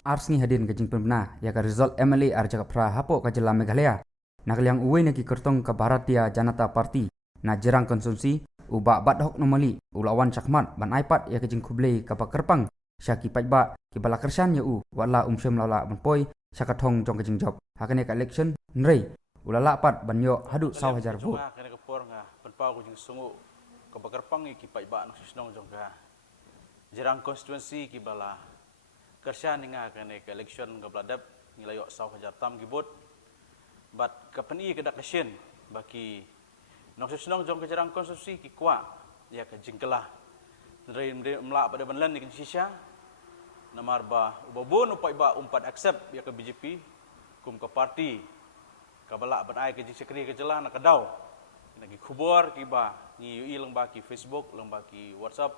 Ars ni hadin ke jing pembina ya ka result MLA ar jaga pra hapo ka jela Meghalaya. Nakaliang uwe na ki kertong ka Bharatiya Janata Party na jerang konsumsi uba bat hok normally ulawan chakmat ban iPad ya ke jing kublei ka pakerpang syaki pajba ki bala kersan ya u wala umsyam lala banpoi syakathong jong ke jing job. Hakane ka election nrei ulala pat banyo hadu 1,000 vote. Kena kepor nga penpau ku jing sungu ka pakerpang ki pajba no sisnong jong ka jerang constituency ki bala kersan nga kene ke election ka bladap ngilayo 1,000 tam gibot but kapani ke dak kesien baki nok sisnong jong ke jerang konstitusi ki kwa ya ke jingkelah ndrei mla pada banlan ni ke sisya namar ba ubabun upai ba umpat accept ya ke BJP kum ke parti ka bala ban ai ke sekri ke jela nak kadau nagi khubor ki ba ni ui lengba ki Facebook lengba ki WhatsApp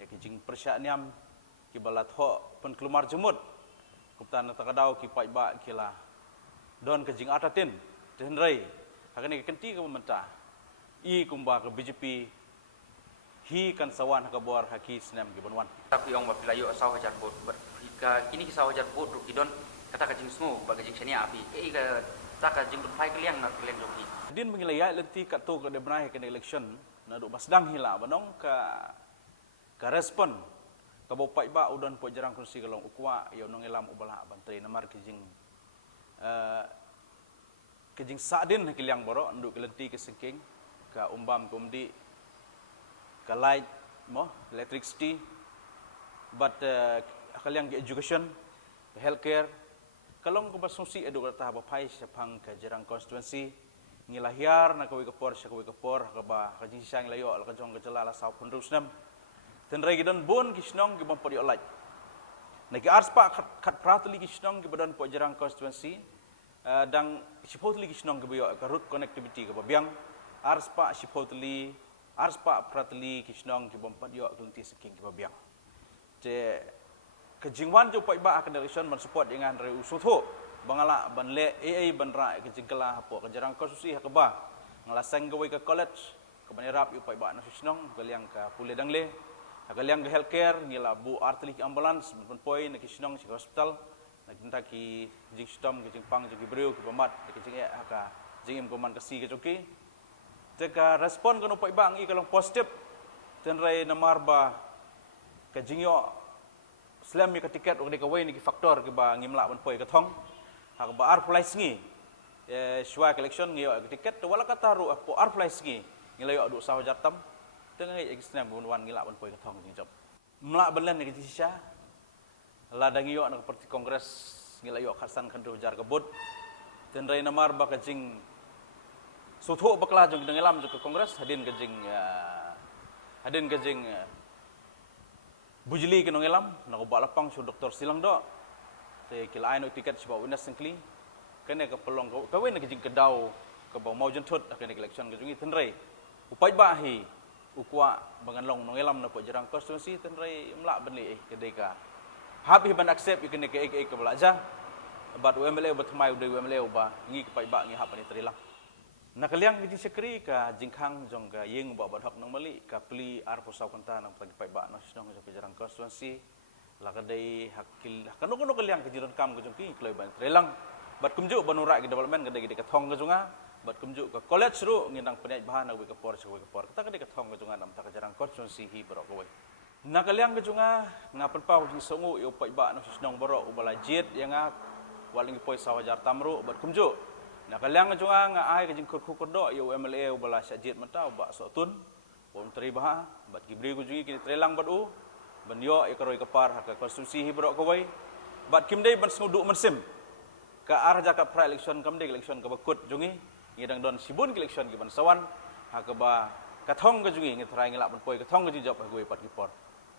ya ke jing persyaniam ki balat ho pen kelumar jemut kuptan tak kadau ki pai ba kila don ke jing atatin tenrei hakane kenti ke pemerintah i kumba ke BJP hi kan sawan ka bor haki senam ki bonwan tapi ong bapilayo 1,000 vot ka kini ki 1,000 vot ru kidon kata ka jing smu baga jing senia api ke ka taka jing pai kaliang nak kaliang joki din mengilaya lenti ka to ke debenai ke election na do basdang hila banong ka respon kabo pai ba udon po jarang kursi kalong ukwa yo nong elam ubala bantri namar kijing sadin kiliang boro nduk kelenti ke sengking ka umbam kumdi ka light mo electricity but kaliang education healthcare kalong ko basungsi edu kata ba pai sapang ka jarang constituency ngilahiar na kawi kapor sa kawi kapor ka ba kajing sisang layo al kajong ka jala sa punrusnam tenrei gidon bon kisnong gibon podi olaj nagi ars pa khat pratli kisnong gibon po jarang constituency dang sipotli kisnong gibo ka root connectivity ka babiang ars pa sipotli ars pa pratli kisnong gibon padio kunti seking ka babiang je kejingwan jo pai ba akadelection man support dengan re usutho bangala banle ai banra ke jingkala hapo ka jarang constituency ka ba ngalasang gawai ka college ka banirap yu pai ba na kisnong galiang ka pule dangle agaliang ke healthcare ngila bu artli ambulance pun poi nak kisnong si hospital nak tinta ki jing stom ke jing pang jing breu ke pamat ke jing aka jing im koman kasi ke joki teka respon kono pai bang i kalong positif tenrai namar ba ke jingyo slam mi ka tiket ok ka way ni ki faktor ke ba ngimla pun poi ka thong hak ba ar flight ngi shwa collection ngi ke tiket to wala ka taru po ar flight ngi ngilayo adu 1,000 tam tengah ekstrem bunuan ngilak ban poi ka thong jing job mla banlan ni kisya ladang yo nak parti kongres ngilak yo khasan khandu jar kebut tenrai namar ba ka jing suthu bakla jong dengelam ke kongres hadin ka jing bujili ke nongelam nak ba lapang su doktor silang do te kilai no tiket siba winas sengkli kene ka pelong ka wen ka jing kedau ka ba mau jenthut ka election ka jungi tenrai upai ba hi ukwa banganlong nongelam na po jarang constituency tenrai mla benli kedeka habi ban accept ikene ke ke belaja but UMLA batmai udah UMLA ba ngi ke pai ba ngi hapani trilang nakaliang di sekri ka jingkhang jong ka yeng ba ban hok nang mali ka pli ar posau kanta nang pagi pai ba na sinong ke jarang constituency la kadai hakil kanu kaliang ke jiron kam ke jong ki kloi ban trilang bat kumju banura ke development kadai ke thong ke jonga bat kumju ka college ru nginang penai bahan awi ke por kata kadai ke thong ke jonga nam ta jarang constituency hi bro ko nakaliang ke jonga ngapan pau jing songu yo pai ba no sinong bro ubala jet yang waling poi sawajar tamru bat kumju nakaliang ke jonga nga ai ke jing kurdo yo MLA ubala sajet mata ba so tun pon tri bah bat gibri ku jungi ki trelang bat u ban yo e karoi ke par ka constituency hi bro ko bat kimdei ban snguduk mensim ka arah jaka pra election kamde election ka bakut jungi ngidang don sibun election ki ban sawan hakaba kathong ka jungi ngitrai ngilak ban poi kathong ka job hagoi pat ki por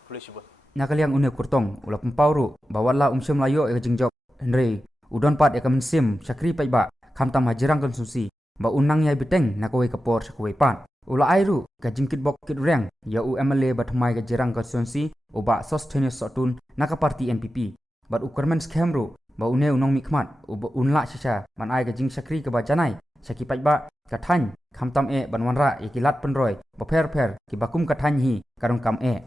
police sibun Nakaliang une kurtong ula pempauru bawala umsyam layo e jingjok henry udon pat e kamensim syakri pai ba khamtam hajirang konsumsi ba unang yai biteng nakoi kapor sakoi pat ula airu ka jingkit bok kit reng ya UMLA batmai ka jirang konstituensi uba sostenius sotun naka parti NPP bat ukermen skemru ba une unong mikmat uba unla sisa man ai ka jing syakri ka ba janai Syaki pai ba kathany khamtam e banwanra ikilat penroi ba pher ki bakum kathany hi karong kam e